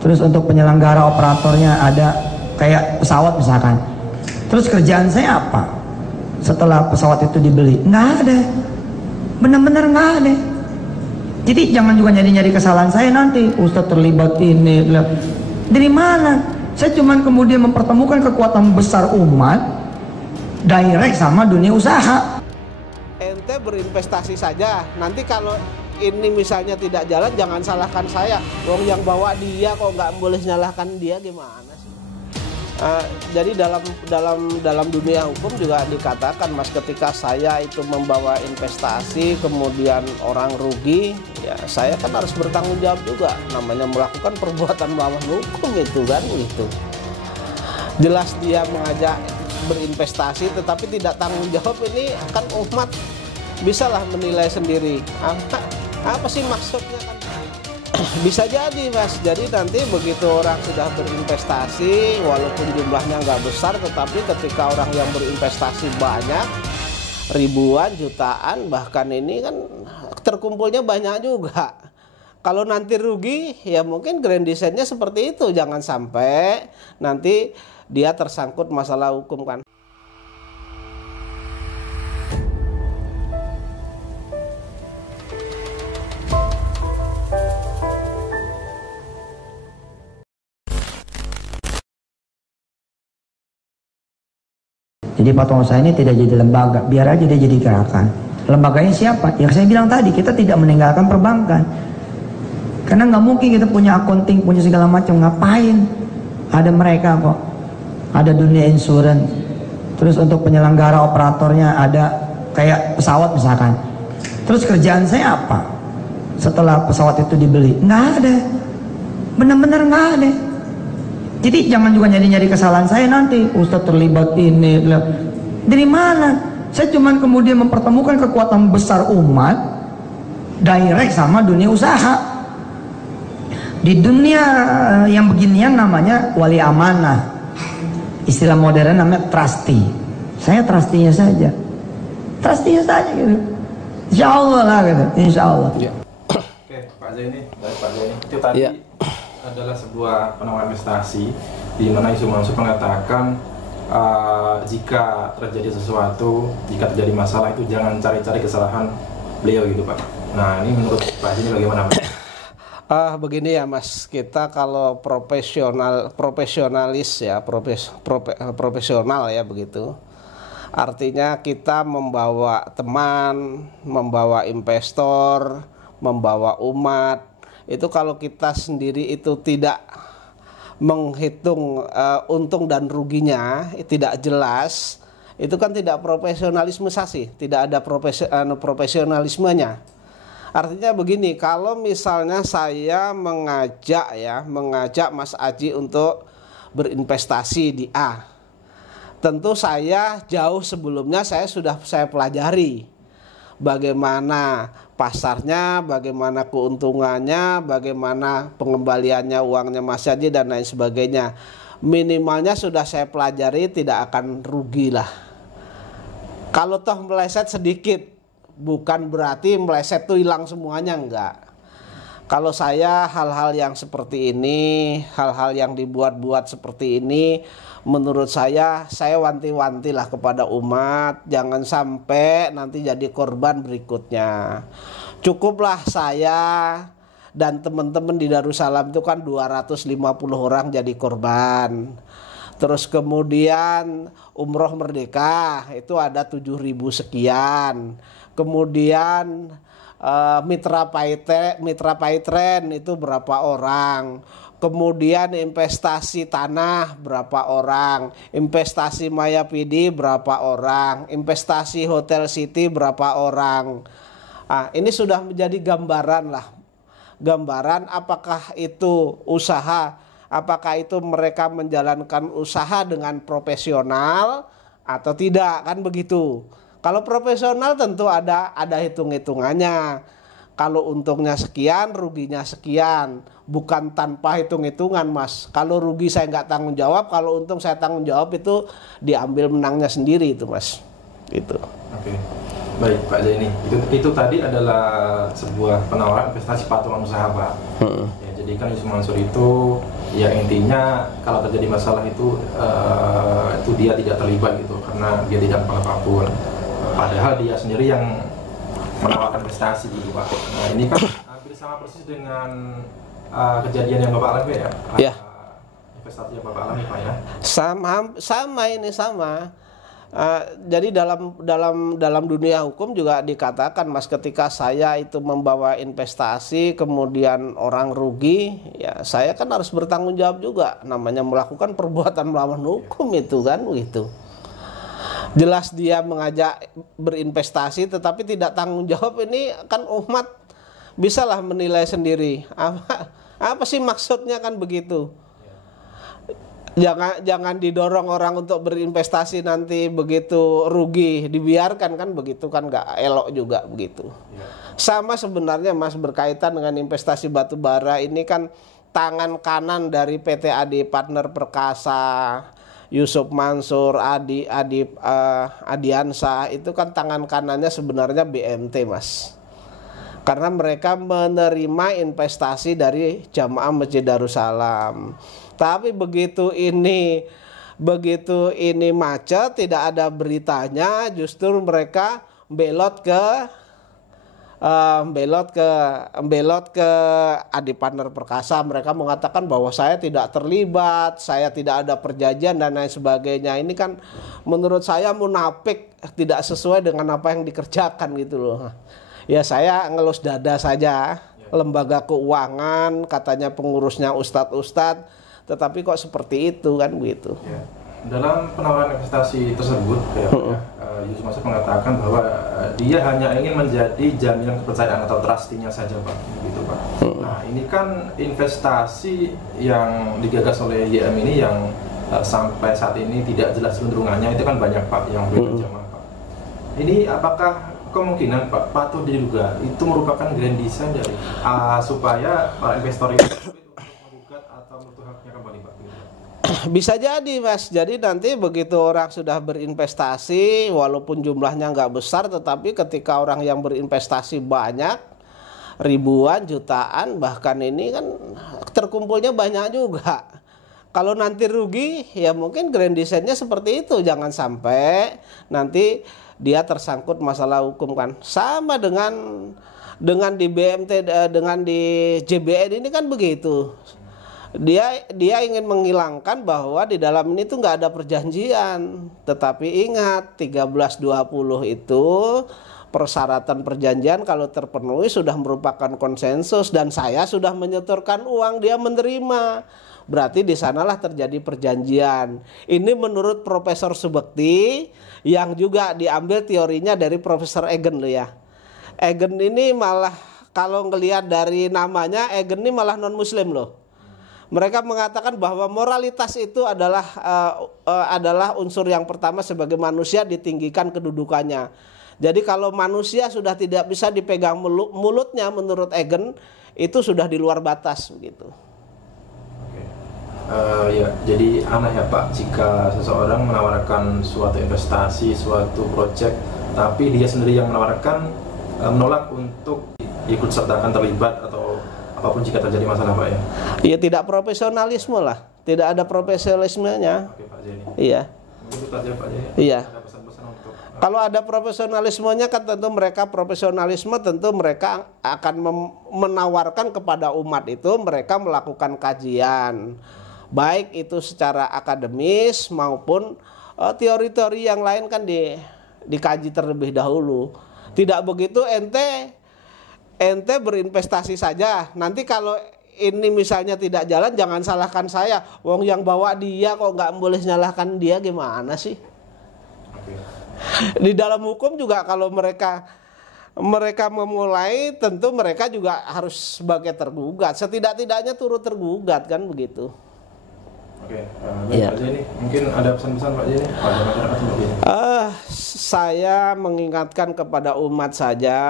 Terus untuk penyelenggara operatornya ada kayak pesawat misalkan. Terus kerjaan saya apa? Setelah pesawat itu dibeli, nggak ada, benar-benar nggak ada. Jadi jangan juga nyari-nyari kesalahan saya nanti. Ustadz terlibat ini, dari mana? Saya cuman kemudian mempertemukan kekuatan besar umat direct sama dunia usaha. Ente berinvestasi saja. Nanti kalau ini misalnya tidak jalan, jangan salahkan saya. Wong yang bawa dia kok nggak boleh nyalahkan dia, gimana sih? Jadi dalam dunia hukum juga dikatakan, Mas, ketika saya itu membawa investasi kemudian orang rugi, ya saya kan harus bertanggung jawab juga. Namanya melakukan perbuatan melawan hukum itu kan gitu. Jelas dia mengajak berinvestasi tetapi tidak tanggung jawab, ini kan umat bisalah menilai sendiri. Apa sih maksudnya kan? Bisa jadi, Mas. Jadi nanti begitu orang sudah berinvestasi, walaupun jumlahnya nggak besar, tetapi ketika orang yang berinvestasi banyak, ribuan, jutaan, bahkan ini kan terkumpulnya banyak juga. Kalau nanti rugi, ya mungkin grand design-nya seperti itu. Jangan sampai nanti dia tersangkut masalah hukum kan. Jadi patung usaha ini tidak jadi lembaga, biar aja dia jadi gerakan. Lembaganya siapa? Ya saya bilang tadi, kita tidak meninggalkan perbankan. Karena nggak mungkin kita punya accounting, punya segala macam, ngapain? Ada mereka kok. Ada dunia insurance. Terus untuk penyelenggara operatornya ada kayak pesawat misalkan. Terus kerjaan saya apa? Setelah pesawat itu dibeli, nggak ada, benar-benar nggak ada. Jadi jangan juga nyari-nyari kesalahan saya nanti. Ustadz terlibat ini, dari mana? Saya cuman kemudian mempertemukan kekuatan besar umat direct sama dunia usaha. Di dunia yang beginian namanya wali amanah. Istilah modern namanya trustee. Saya trustee-nya saja. Trustee-nya saja gitu. Insya Allah lah gitu. Insya Allah. Ya. Oke, Pak Zaini, baik Pak Zaini. Itu tadi ya adalah sebuah penawaran investasi di mana Isu Mansur mengatakan jika terjadi sesuatu, jika terjadi masalah itu jangan cari-cari kesalahan beliau gitu Pak. Nah ini menurut Pak Zaini bagaimana Pak? Begini ya Mas, kita kalau profesionalis ya, profesional ya begitu. Artinya kita membawa teman, membawa investor, membawa umat. Itu kalau kita sendiri itu tidak menghitung untung dan ruginya, tidak jelas, itu kan tidak profesionalismesasi, tidak ada profesionalismenya. Artinya begini, kalau misalnya saya mengajak Mas Aji untuk berinvestasi di A, tentu saya jauh sebelumnya saya pelajari bagaimana pasarnya, bagaimana keuntungannya, bagaimana pengembaliannya uangnya Mas Aji dan lain sebagainya. Minimalnya sudah saya pelajari, tidak akan rugi lah. Kalau toh meleset sedikit, bukan berarti meleset tuh hilang semuanya, enggak. Kalau saya hal-hal yang seperti ini, hal-hal yang dibuat-buat seperti ini, menurut saya wanti-wantilah kepada umat, jangan sampai nanti jadi korban berikutnya. Cukuplah saya dan teman-teman di Darussalam itu kan 250 orang jadi korban. Terus kemudian umroh merdeka itu ada 7.000 sekian. Kemudian mitra Paitren itu berapa orang. Kemudian investasi tanah berapa orang, investasi Mayapidi berapa orang, investasi Hotel City berapa orang. Ini sudah menjadi gambaran lah. Gambaran apakah itu usaha, apakah itu mereka menjalankan usaha dengan profesional atau tidak, kan begitu. Kalau profesional tentu ada hitung-hitungannya. Kalau untungnya sekian, ruginya sekian. Bukan tanpa hitung-hitungan, Mas. Kalau rugi saya nggak tanggung jawab, kalau untung saya tanggung jawab, itu diambil menangnya sendiri itu, Mas. Itu. Oke. Baik, Pak Zaini. Itu tadi adalah sebuah penawaran investasi patungan usaha, Pak. Ya, jadi Jadi kan Yusuf Mansur itu ya intinya kalau terjadi masalah itu dia tidak terlibat gitu karena dia tidak melakukan apapun. Padahal dia sendiri yang menawarkan prestasi gitu Pak. Nah ini kan hampir sama persis dengan kejadian yang Bapak alami ya. Ya. Investasi yang Bapak alami Pak ya. Sama. Jadi dalam dunia hukum juga dikatakan Mas, ketika saya itu membawa investasi kemudian orang rugi, ya saya kan harus bertanggung jawab juga, namanya melakukan perbuatan melawan hukum itu kan begitu. Jelas dia mengajak berinvestasi tetapi tidak tanggung jawab, ini kan umat bisalah menilai sendiri apa sih maksudnya kan begitu. Jangan didorong orang untuk berinvestasi nanti begitu rugi dibiarkan kan begitu kan, nggak elok juga begitu. Sama sebenarnya Mas berkaitan dengan investasi batu bara ini kan tangan kanan dari PT Adi Partner Perkasa, Yusuf Mansur, Adiansa itu kan tangan kanannya sebenarnya BMT Mas. Karena mereka menerima investasi dari jamaah Masjid Darussalam. Tapi begitu ini macet, tidak ada beritanya, justru mereka belot ke Adi Partner Perkasa. Mereka mengatakan bahwa saya tidak terlibat, saya tidak ada perjanjian dan lain sebagainya. Ini kan menurut saya munafik, tidak sesuai dengan apa yang dikerjakan gitu loh. Ya saya ngelus dada saja, lembaga keuangan katanya pengurusnya ustadz, tetapi kok seperti itu kan begitu. Ya. Dalam penawaran investasi tersebut, Yusuf Mansur mengatakan bahwa dia hanya ingin menjadi jaminan kepercayaan atau trustinya saja Pak, gitu Pak. Nah ini kan investasi yang digagas oleh YM ini yang sampai saat ini tidak jelas cenderungannya, itu kan banyak Pak yang berjamaah Pak. Ini apakah kemungkinan Pak patut diduga itu merupakan grand design dari supaya para investor itu menggugat atau menuntut haknya kembali Pak? Bisa jadi Mas, jadi nanti begitu orang sudah berinvestasi walaupun jumlahnya nggak besar, tetapi ketika orang yang berinvestasi banyak, ribuan, jutaan, bahkan ini kan terkumpulnya banyak juga. Kalau nanti rugi ya mungkin grand design-nya seperti itu, jangan sampai nanti dia tersangkut masalah hukum kan. Sama dengan di BMT, dengan di JBN ini kan begitu. Dia ingin menghilangkan bahwa di dalam ini tuh nggak ada perjanjian. Tetapi ingat 1320 itu persyaratan perjanjian kalau terpenuhi sudah merupakan konsensus dan saya sudah menyetorkan uang, dia menerima. Berarti di sanalah terjadi perjanjian. Ini menurut Profesor Subekti yang juga diambil teorinya dari Profesor Egen loh ya. Egen ini malah kalau ngelihat dari namanya, Egen ini malah non muslim loh. Mereka mengatakan bahwa moralitas itu adalah unsur yang pertama sebagai manusia, ditinggikan kedudukannya. Jadi kalau manusia sudah tidak bisa dipegang mulutnya menurut Egen, itu sudah di luar batas begitu. Ya, jadi aneh ya Pak jika seseorang menawarkan suatu investasi, suatu proyek, tapi dia sendiri yang menawarkan menolak untuk ikut sertakan terlibat atau apapun jika terjadi masalah Pak ya. Iya, tidak profesionalisme lah, tidak ada profesionalismenya. Oke Pak Jenny. Iya. Itu saja Pak Jenny. Iya. Ada pesan-pesan untuk kalau ada profesionalismenya kan tentu mereka akan menawarkan kepada umat itu, mereka melakukan kajian. Baik itu secara akademis maupun teori-teori yang lain kan dikaji terlebih dahulu. Tidak begitu ente berinvestasi saja. Nanti kalau ini misalnya tidak jalan, jangan salahkan saya. Wong yang bawa dia kok nggak boleh nyalahkan dia, gimana sih? Di dalam hukum juga kalau mereka memulai, tentu mereka juga harus sebagai tergugat. Setidak-tidaknya turut tergugat kan begitu. Oke, baik Pak Jenny. Mungkin ada pesan-pesan Pak Jenny pada masyarakat Pak Jenny? Saya mengingatkan kepada umat saja,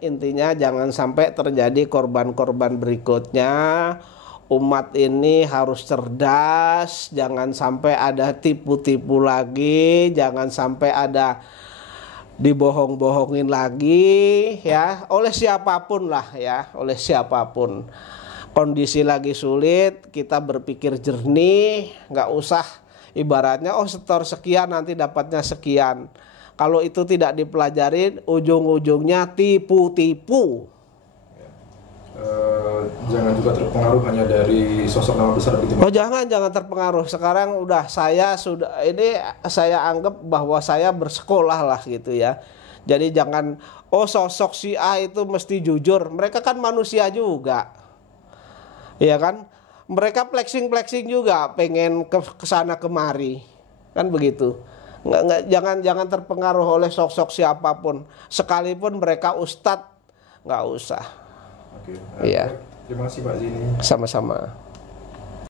intinya jangan sampai terjadi korban-korban berikutnya. Umat ini harus cerdas, jangan sampai ada tipu-tipu lagi, jangan sampai ada dibohong-bohongin lagi ya, oleh siapapun lah ya, oleh siapapun. kondisi lagi sulit, kita berpikir jernih, nggak usah ibaratnya oh setor sekian nanti dapatnya sekian. Kalau itu tidak dipelajarin, ujung-ujungnya tipu-tipu. Jangan juga terpengaruh hanya dari sosok nama besar begitu. Oh jangan terpengaruh. Sekarang saya anggap bahwa saya bersekolah lah gitu ya. Jadi jangan sosok si A itu mesti jujur. Mereka kan manusia juga. Iya kan? Mereka flexing juga, pengen kesana kemari. Kan begitu. Jangan terpengaruh oleh sosok siapapun. Sekalipun mereka ustadz, nggak usah. Oke. Iya. Terima kasih Pak Zini. Sama-sama.